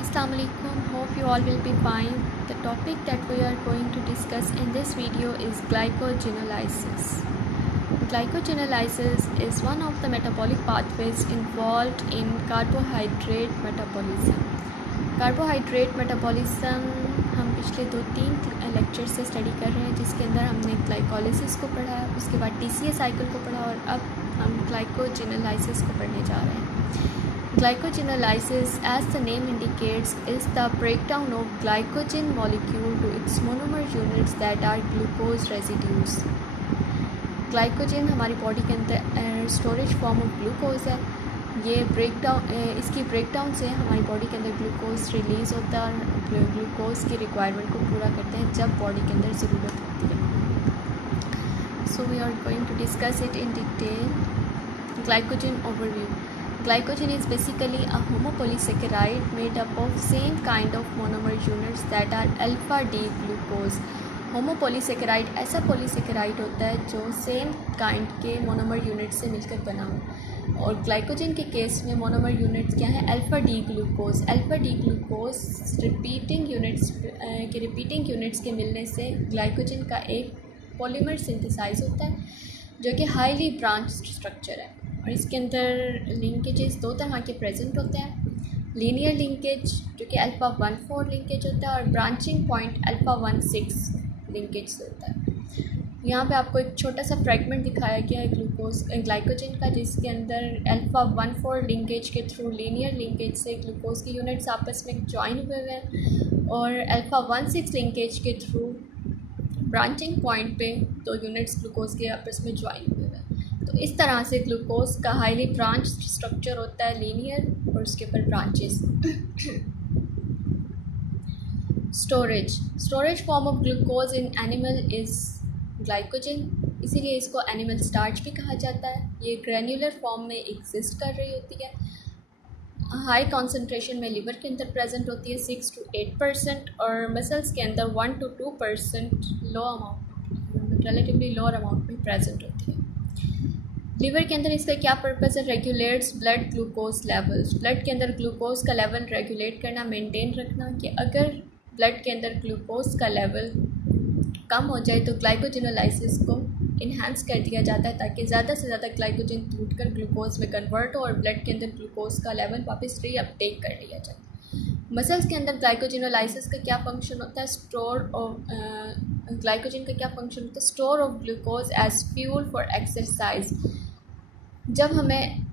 Assalamu alaikum. Hope you all will be fine. The topic that we are going to discuss in this video is glycogenolysis. Glycogenolysis is one of the metabolic pathways involved in carbohydrate metabolism. Carbohydrate metabolism हम पिछले 2-3 lecture से study कर रहे हैं, जिसके अंदर हमने glycolysis को पढ़ा, उसके बाद TCA साइकिल को पढ़ा और अब हम ग्लाइकोजेनोलाइसिस को पढ़ने जा रहे हैं। Glycogenolysis, as the name indicates, is the breakdown of glycogen molecule to its monomer units that are glucose residues. Glycogen हमारी बॉडी के अंदर स्टोरेज फॉर्म ऑफ ग्लूकोज है। ये इसकी ब्रेकडाउन से हमारी बॉडी के अंदर ग्लूकोज रिलीज़ होता है और ग्लूकोज की रिक्वायरमेंट को पूरा करते हैं जब बॉडी के अंदर ज़रूरत होती है। So we are going to discuss it in detail. Glycogen overview. Glycogen is basically a homopolysaccharide made up of same kind of monomer units that are alpha D glucose. होमोपोलीसेकेराइड ऐसा पॉलीसेकेराइड होता है जो same kind के monomer unit से मिलकर बना हो, और ग्लाइकोजन के केस में मोनोमर यूनिट्स क्या है? Alpha D glucose. Alpha D glucose repeating units के मिलने से ग्लाइकोजन का एक पॉलीमर सिंथेसाइज होता है जो कि हाईली ब्रांच स्ट्रक्चर है, और इसके अंदर लिंकेजेस 2 तरह के प्रेजेंट होते हैं। लीनियर लिंकेज जो कि अल्फ़ा 1,4 लिंकेज होता है और ब्रांचिंग पॉइंट अल्फ़ा 1,6 लिंकेज से होता है। यहाँ पे आपको एक छोटा सा फ्रैगमेंट दिखाया गया है ग्लाइकोजन का, जिसके अंदर अल्फ़ा 1,4 लिंकेज के थ्रू लीनियर लिंकेज से ग्लूकोज के यूनिट्स आपस में ज्वाइन हुए हुए हैं, और अल्फ़ा 1,6 लिंकेज के थ्रू ब्रांचिंग पॉइंट पे 2 यूनिट्स ग्लूकोज के आपस में ज्वाइन हुए हैं। तो इस तरह से ग्लूकोज का हाईली ब्रांच स्ट्रक्चर होता है, लीनियर, और उसके ऊपर branches. Storage form of glucose in animal is glycogen, इसीलिए इसको एनिमल स्टार्च भी कहा जाता है। ये ग्रैन्युलर फॉर्म में एग्जिस्ट कर रही होती है। हाई कॉन्सेंट्रेशन में लिवर के अंदर प्रेजेंट होती है 6 to 8%, और मसल्स के अंदर 1 to 2% low amount, relatively lower amount में प्रेजेंट होती है। लिवर के अंदर इसका क्या पर्पस है? Regulates blood glucose levels. Blood के अंदर ग्लूकोज का लेवल रेगुलेट करना, मेंटेन रखना, कि अगर ब्लड के अंदर ग्लूकोज का लेवल कम हो जाए तो ग्लाइकोजेनोलाइसिस को इन्हांस कर दिया जाता है ताकि ज़्यादा से ज़्यादा ग्लाइकोजन टूटकर ग्लूकोज में कन्वर्ट हो और ब्लड के अंदर ग्लूकोज का लेवल वापस रीअपटेक कर लिया जाए। मसल्स के अंदर ग्लाइकोजेनोलाइसिस का क्या फंक्शन होता है? ग्लाइकोजन का क्या फंक्शन होता है? Store of glucose as fuel for exercise. जब हमें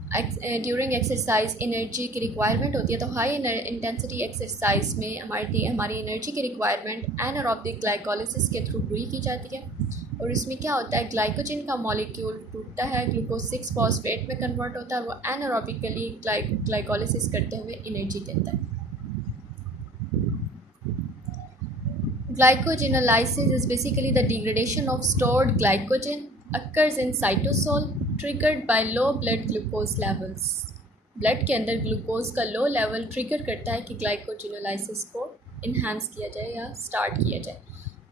ड्यूरिंग एक्सरसाइज एनर्जी की रिक्वायरमेंट होती है तो हाई इंटेंसिटी एक्सरसाइज में हमारी एनर्जी की रिक्वायरमेंट एनारोबिक ग्लाइकोलिसिस के थ्रू पूरी की जाती है, और इसमें क्या होता है? ग्लाइकोजन का मॉलिक्यूल टूटता है, ग्लूकोज 6 फॉस्फेट में कन्वर्ट होता है, वो एनारोबिकली ग्लाइकोलिसिस करते हुए एनर्जी देता है। Glycogenolysis is basically the degradation of stored glycogen occurs in cytosol triggered by low blood glucose levels. Blood के अंदर ग्लूकोज का लो लेवल ट्रिगर करता है कि ग्लाइकोजेनोलाइसिस को इन्हांस किया जाए या स्टार्ट किया जाए।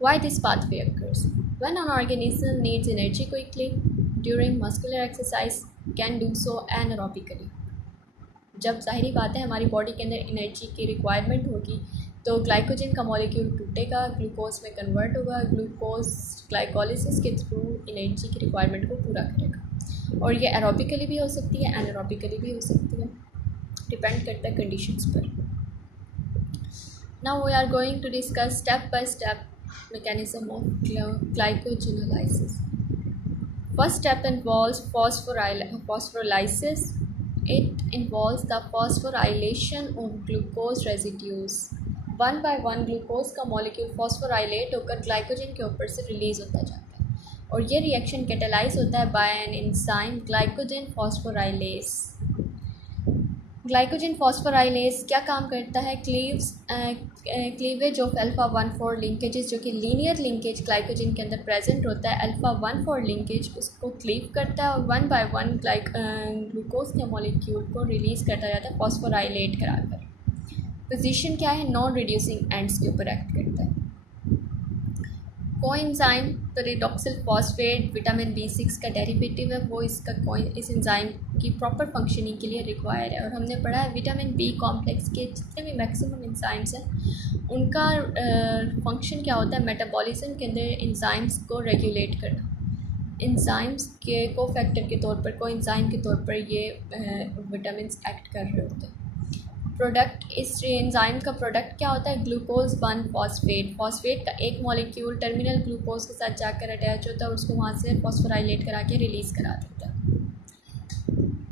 Why this pathway occurs? When an organism needs energy quickly during muscular exercise, can do so anaerobically. जब जाहिर बात है हमारी बॉडी के अंदर एनर्जी की रिक्वायरमेंट होगी तो ग्लाइकोजन का मॉलिक्यूल टूटेगा, ग्लूकोज में कन्वर्ट होगा, ग्लूकोज ग्लाइकोलिसिस के थ्रू एनर्जी की रिक्वायरमेंट को पूरा करेगा, और ये एरोबिकली भी हो सकती है, एनारोबिकली भी हो सकती है, डिपेंड करता है कंडीशंस पर। Now we are going to discuss step by step mechanism of glycogenolysis. First step involves phosphorylasis. It involves the phosphorylation of glucose residues. 1 by 1 glucose का मॉलिक्यूल फॉस्फोराइलेट होकर ग्लाइकोजन के ऊपर से रिलीज़ होता जाता है, और ये रिएक्शन कैटेलाइज होता है by an enzyme glycogen phosphorylase. Glycogen phosphorylase क्या काम करता है? क्लीवेज ऑफ अल्फ़ा 1,4 लिंकेजेस, जो कि लीनियर लिंकेज ग्लाइकोजन के अंदर प्रेजेंट होता है, अल्फ़ा 1,4 लिंकेज उसको क्लीव करता है और 1 by 1 ग्लूकोज के मॉलिक्यूल को रिलीज़ करता जाता है फॉस्फोराइलेट कराकर। पोजीशन क्या है? नॉन रिड्यूसिंग एंड्स के ऊपर एक्ट करता है। कोएंजाइम पेरिडॉक्सिल फॉस्फेट विटामिन B6 का डेरिवेटिव है, वो इस एंजाइम की प्रॉपर फंक्शनिंग के लिए रिक्वायर्ड है। और हमने पढ़ा है विटामिन बी कॉम्प्लेक्स के जितने भी मैक्सिमम एंजाइम्स हैं उनका फंक्शन क्या होता है, मेटाबॉलिज्म के अंदर एंजाइम्स को रेगुलेट करना। एंजाइम्स के को फैक्टर के तौर पर, कोएंजाइम के तौर पर ये विटामिन एक्ट कर रहे होते हैं। प्रोडक्ट, इस एंजाइम का प्रोडक्ट क्या होता है, ग्लूकोज 1 फॉस्फेट। फॉस्फेट का एक मॉलिक्यूल टर्मिनल ग्लूकोज के साथ जाकर अटैच होता है और उसको वहाँ से फॉस्फोराइलेट करा के रिलीज़ करा देता है।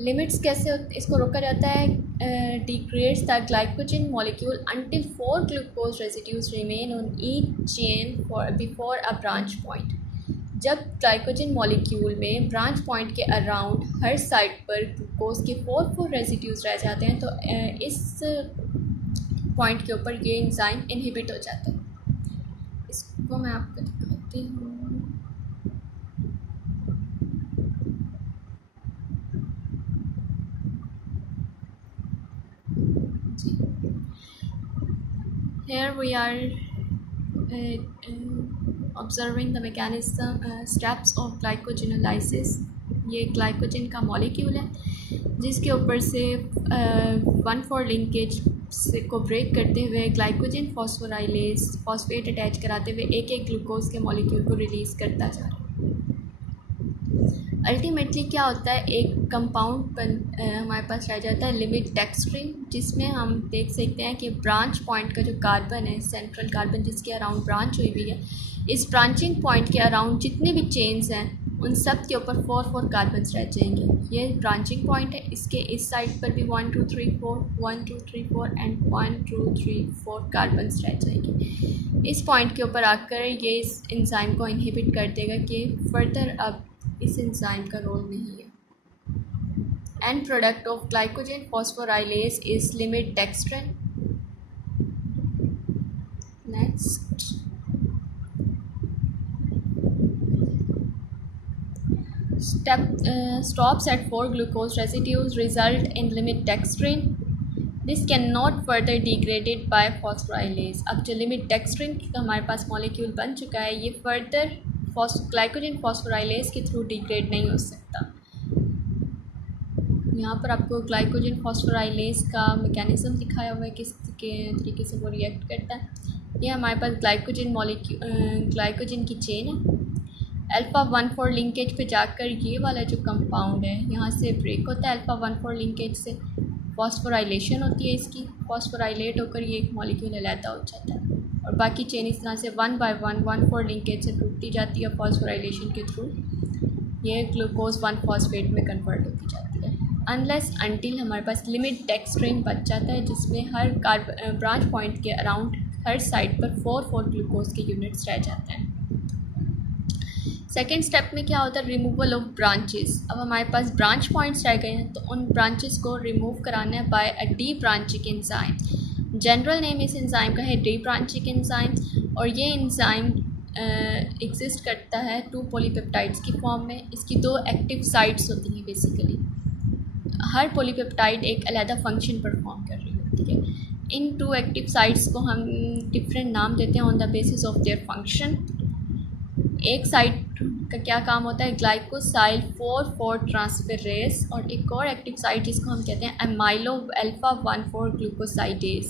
लिमिट्स कैसे इसको रोका जाता है, degrades the glycogen molecule until 4 glucose residues remain on each chain for before a branch point. जब ग्लाइकोजन मॉलिक्यूल में ब्रांच पॉइंट के अराउंड हर साइड पर ग्लूकोज के 4 रेसिड्यूज रह जाते हैं तो इस पॉइंट के ऊपर ये एंजाइम इनहिबिट हो जाता है। इसको मैं आपको दिखाती हूँ। जी, here we are observing the mechanism steps of glycogenolysis. ये ग्लाइकोजन का मॉलिक्यूल है जिसके ऊपर से 1,4 लिंकेज से को ब्रेक करते हुए ग्लाइकोजन फॉस्फोराइलेज फॉस्फेट अटैच कराते हुए एक एक ग्लूकोज के मॉलिक्यूल को रिलीज़ करता जा रहा है। अल्टीमेटली क्या होता है, एक कंपाउंड हमारे पास रह जाता है लिमिट डेक्स्ट्रिन, जिसमें हम देख सकते हैं कि ब्रांच पॉइंट का जो कार्बन है, सेंट्रल कार्बन जिसके अराउंड ब्रांच हुई हुई है, इस ब्रांचिंग पॉइंट के अराउंड जितने भी चेन्स हैं उन सब के ऊपर 4 कार्बन्स रह जाएंगे। ये ब्रांचिंग पॉइंट है, इसके इस साइड पर भी 1 2 3 4 1 2 3 4 एंड 1 2 3 4 कार्बन्स रह जाएंगे। इस पॉइंट के ऊपर आकर ये इस एंजाइम को इनहिबिट कर देगा कि फर्दर अब इस एंजाइम का रोल नहीं है। And product of glycogen phosphorylase is limit dextrin. Next, stops at 4 glucose residues result in limit dextrin. This cannot further degraded by phosphorylase. अब जो लिमिट डेक्स्ट्रिन का हमारे पास मॉलिक्यूल बन चुका है, ये फर्दर ग्लाइकोजन फॉस्फोराइलेज के थ्रू डिग्रेड नहीं हो सकता। यहाँ पर आपको ग्लाइकोजन फॉस्फोराइलेज का मैकेनिज्म दिखाया हुआ है, किस के तरीके से वो रिएक्ट करता है। ये हमारे पास ग्लाइकोजन की चेन है। अल्फ़ा 1,4 लिंकेज पे जाकर ये वाला जो कंपाउंड है यहाँ से ब्रेक होता है। अल्फ़ा 1,4 लिंकेज से फॉस्फोराइलेशन होती है, इसकी फॉस्फोराइलेट होकर ये एक मॉलिक्यूल अलहदा हो जाता है और बाकी चेन इस तरह से 1 बाय 1 1,4 लिंकेज से टूटती जाती है। फॉस्फोराइलेशन के थ्रू ये ग्लूकोज 1 फॉस्फेट में कन्वर्ट होती जाती है। अनलेस अनटिल हमारे पास लिमिट डेक्स्ट्रिन बच जाता है जिसमें हर ब्रांच पॉइंट के अराउंड हर साइड पर 4 ग्लूकोज के यूनिट्स रह जाते हैं। सेकेंड स्टेप में क्या होता है, रिमूवल ऑफ ब्रांचेस। अब हमारे पास ब्रांच पॉइंट्स रह गए हैं तो उन ब्रांचेस को रिमूव कराना है by a debranching enzyme. General name इस एंजाइम का है डी ब्रांचिंग एंजाइम और ये एंजाइम एग्जिस्ट करता है 2 पॉलीपेप्टाइड्स की फॉर्म में। इसकी 2 एक्टिव साइट्स होती हैं। बेसिकली हर पॉलीपेप्टाइड एक अलग फंक्शन परफॉर्म कर रही होती है। इन 2 एक्टिव साइट्स को हम डिफरेंट नाम देते हैं on the basis of their function. एक साइट का क्या काम होता है, ग्लाइकोसाइल 4 ट्रांसफेरेज, और एक और एक्टिव साइट जिसको हम कहते हैं एमाइलो अल्फ़ा 1,4 ग्लूकोसाइडेज।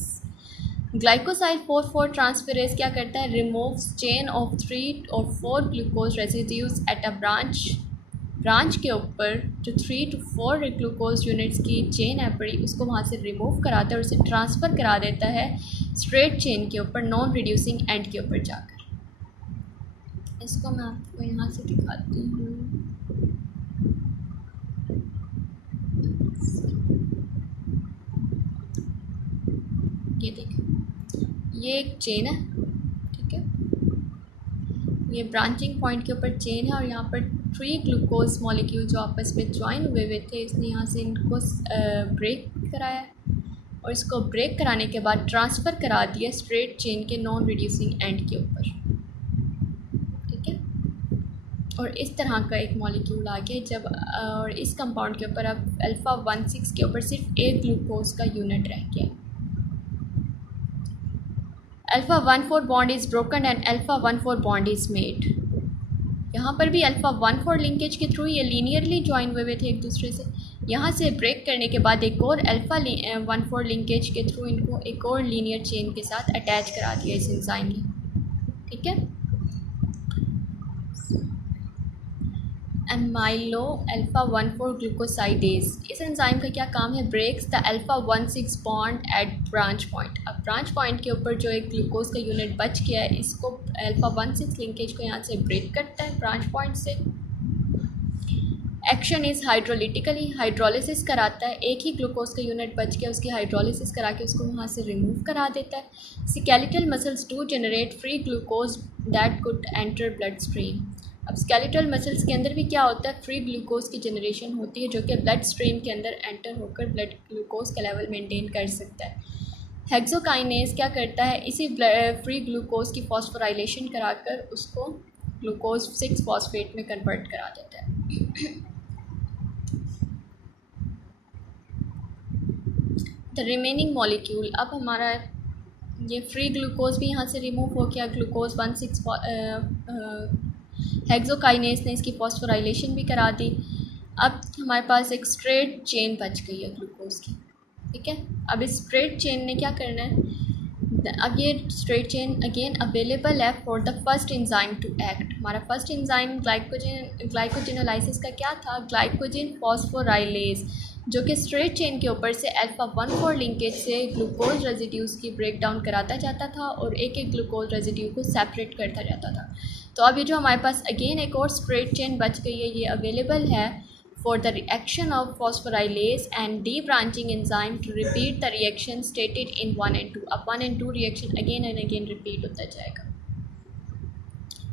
ग्लाइकोसाइल 4 ट्रांसफेरेज क्या करता है, रिमूव्स चेन ऑफ 3 और 4 glucose residues at a branch के ऊपर जो 3 to 4 ग्लूकोज यूनिट्स की चेन है पड़ी, उसको वहाँ से रिमूव कराता है और उसे ट्रांसफ़र करा देता है स्ट्रेट चेन के ऊपर, नॉन रिड्यूसिंग एंड के ऊपर जाकर। इसको मैं आपको यहाँ से दिखाती हूँ। ये देखिए, ये एक चेन है, ठीक है। ये ब्रांचिंग पॉइंट के ऊपर चेन है और यहाँ पर 3 ग्लूकोज मॉलिक्यूल जो आपस में ज्वाइन हुए थे, इसने यहाँ से इनको ब्रेक कराया और इसको ब्रेक कराने के बाद ट्रांसफ़र करा दिया स्ट्रेट चेन के नॉन रिड्यूसिंग एंड के ऊपर, और इस तरह का एक मॉलिक्यूल आ गया। जब और इस कंपाउंड के ऊपर अब अल्फ़ा 1,6 के ऊपर सिर्फ एक ग्लूकोज का यूनिट रह गया। Alpha 1,4 bond is broken and alpha 1,4 bond is made. यहाँ पर भी अल्फ़ा 1,4 लिंकेज के थ्रू ये लीनियरली ज्वाइन हुए थे एक दूसरे से। यहाँ से ब्रेक करने के बाद एक और अल्फ़ा 1,4 लिंकेज के थ्रू इनको एक और लीनियर चेन के साथ अटैच करा दिया इस एंजाइम ने। ठीक है, एमाइलो अल्फ़ा 1,4 ग्लूकोसाइडेज, इस एंजाइम का क्या काम है? Breaks the alpha 1,6 bond at branch point. अब ब्रांच पॉइंट के ऊपर जो एक ग्लूकोज का यूनिट बच गया है, इसको अल्फ़ा 1,6 लिंकेज को यहाँ से ब्रेक करता है ब्रांच पॉइंट से। एक्शन इज़ हाइड्रोलिटिकली, हाइड्रोलिसिस कराता है। एक ही ग्लूकोज का यूनिट बच गया, उसकी हाइड्रोलिसिस करा के उसको वहाँ से रिमूव करा देता है। Skeletal muscles do generate free glucose that could enter blood stream. अब स्केलेटल मसल्स के अंदर भी क्या होता है? फ्री ग्लूकोज की जनरेशन होती है जो कि ब्लड स्ट्रीम के अंदर एंटर होकर ब्लड ग्लूकोज का लेवल मेंटेन कर सकता है। हेक्सोकाइनेज क्या करता है? इसी फ्री ग्लूकोज की फॉस्फोराइलेशन कराकर उसको ग्लूकोज 6 फॉस्फेट में कन्वर्ट करा देता है। द रिमेनिंग मॉलिक्यूल, अब हमारा ये फ्री ग्लूकोज भी यहाँ से रिमूव हो गया, ग्लूकोज 1,6 हेक्सोकाइनेज ने इसकी फॉस्फोराइलेशन भी करा दी। अब हमारे पास एक स्ट्रेट चेन बच गई है ग्लूकोज की। ठीक है, अब इस स्ट्रेट चेन ने क्या करना है? अब ये स्ट्रेट चेन अगेन अवेलेबल है for the first enzyme to act. हमारा फर्स्ट एंजाइम ग्लाइकोजेनोलाइसिस का क्या था? ग्लाइकोजन फॉस्फोराइलेज, जो कि स्ट्रेट चेन के ऊपर से अल्फ़ा 1,4 लिंकेज से ग्लूकोज रेजिड्यूज़ की ब्रेक डाउन कराता जाता था और एक एक ग्लूकोज रेजिड्यू को सेपरेट करता जाता था। तो अब ये जो हमारे पास अगेन एक और स्ट्रेट चेन बच गई है, ये अवेलेबल है for the reaction of phosphorylase and debranching enzyme to repeat the reaction stated in 1 and 2. अब 1 and 2 reaction again and again repeat होता जाएगा।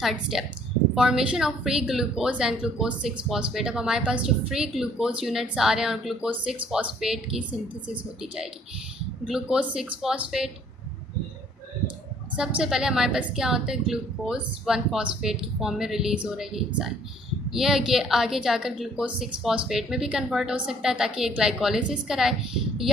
Third step, formation of free glucose and glucose 6 phosphate. अब हमारे पास जो free glucose units आ रहे हैं और glucose 6 phosphate की सिंथेसिस होती जाएगी। ग्लूकोज 6 फॉस्फेट, सबसे पहले हमारे पास क्या होता है? ग्लूकोज 1 फॉस्फेट की फॉर्म में रिलीज़ हो रही है इंसान। ये आगे जाकर ग्लूकोज 6 फॉस्फेट में भी कन्वर्ट हो सकता है ताकि ये ग्लाइकोलिसिस कराए।